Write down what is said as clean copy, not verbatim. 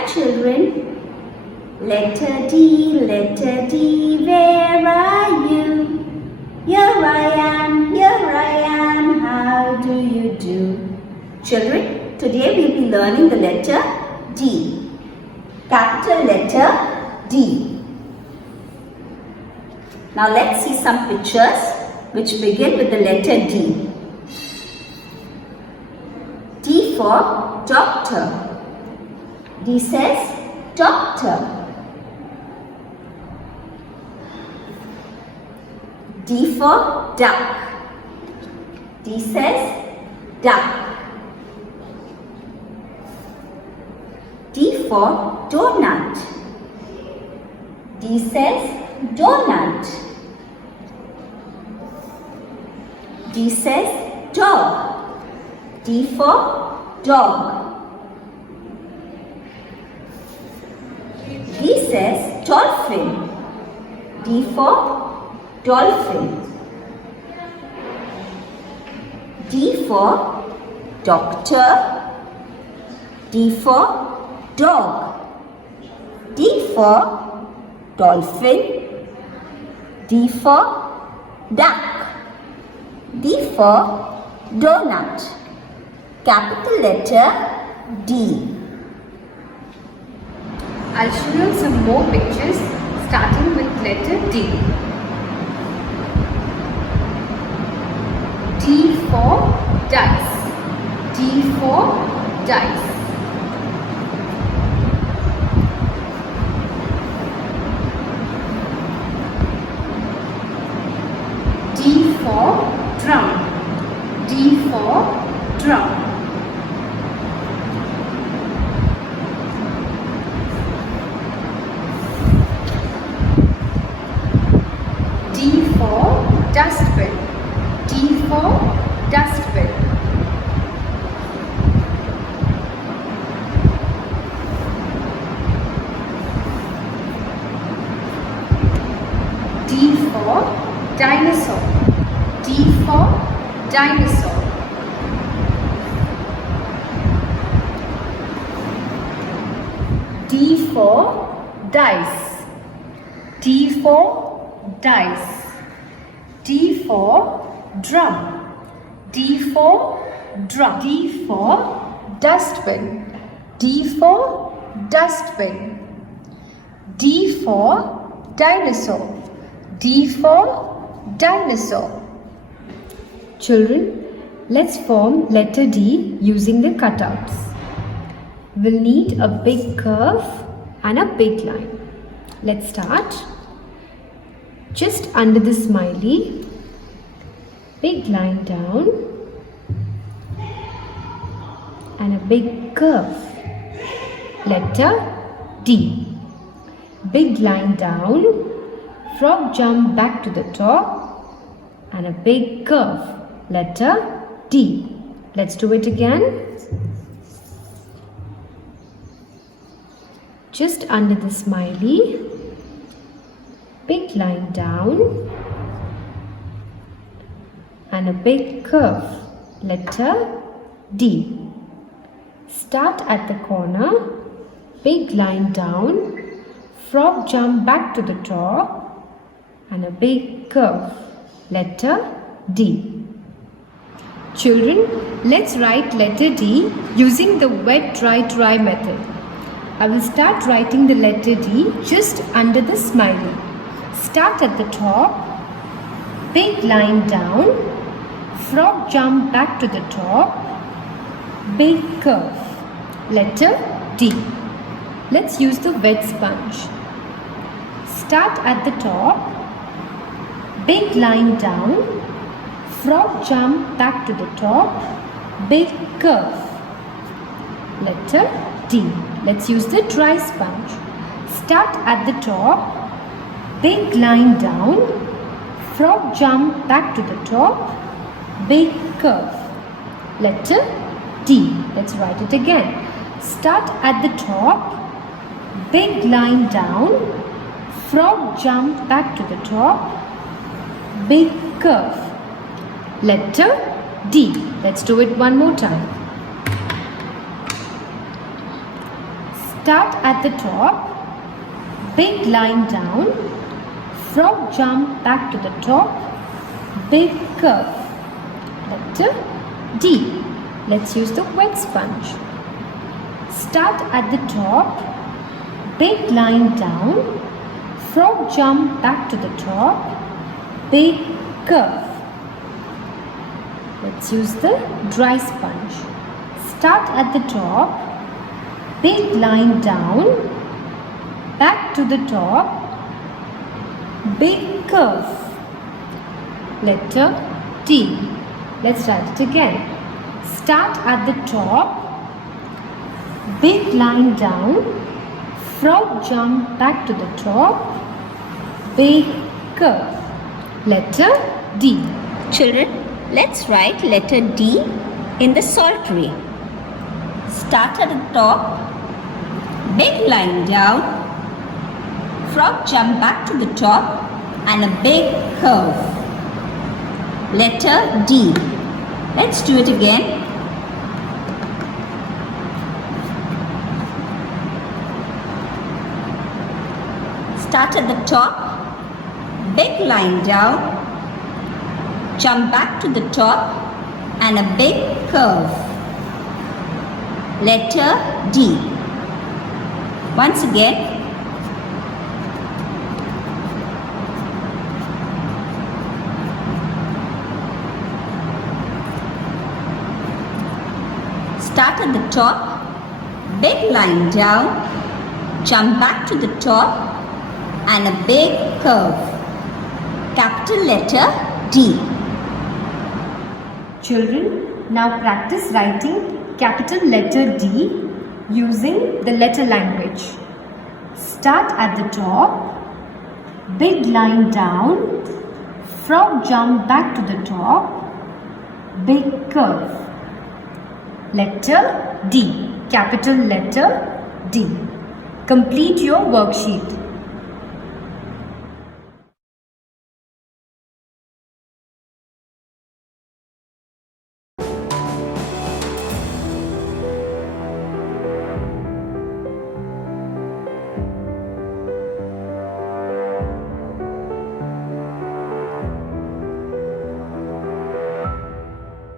Hi children. Letter D, where are you? Here I am, how do you do? Children, today we'll be learning the letter D. Capital letter D. Now let's see some pictures which begin with the letter D. D for doctor. D says doctor. D for duck. D says duck. D for donut. D says donut. D says dog. D for dog. D says dolphin. D for dolphin. D for doctor. D for dog. D for dolphin. D for duck. D for donut. Capital letter D. I'll show you some more pictures starting with letter D. D for dice. D for dice. D for drum. D for drum. D for dustbin. D for dustbin. D for dinosaur. D for dinosaur. D for dice. D for dice. D for drum. D for drum. D for dustbin. D for dustbin. D for dinosaur. D for dinosaur. Children, let's form letter D using the cutouts. We'll need a big curve and a big line. Let's start. Just under the smiley, big line down and a big curve. Letter D. Big line down, frog jump back to the top and a big curve. Letter D. Let's do it again. Just under the smiley, big line down and a big curve. Letter D. Start at the corner, big line down, frog jump back to the top and a big curve. Letter D. Children, let's write letter D using the wet, dry, dry method. I will start writing the letter D just under the smiley. Start at the top, big line down, frog jump back to the top, big curve. Letter D. Let's use the wet sponge. Start at the top, big line down, frog jump back to the top, big curve. Letter D. Let's use the dry sponge. Start at the top, big line down, frog jump back to the top, big curve. Letter D. Let's write it again. Start at the top, big line down, frog jump back to the top, big curve. Letter D. Let's do it one more time. Start at the top, big line down, frog jump back to the top, big curve. Letter D. Let's use the wet sponge. Start at the top, big line down, frog jump back to the top, big curve. Let's use the dry sponge. Start at the top, big line down, back to the top, big curve. Letter D. Let's write it again. Start at the top, big line down, frog jump back to the top, big curve. Letter D. Children, let's write letter D in the salt tray. Start at the top, big line down, frog jump back to the top and a big curve. Letter D. Let's do it again. Start at the top, big line down, jump back to the top and a big curve. Letter D. Once again, start at the top, big line down, jump back to the top and a big curve. Capital letter D. Children, now practice writing capital letter D using the letter language. Start at the top, big line down, frog jump back to the top, big curve. Letter D, capital letter D. Complete your worksheet.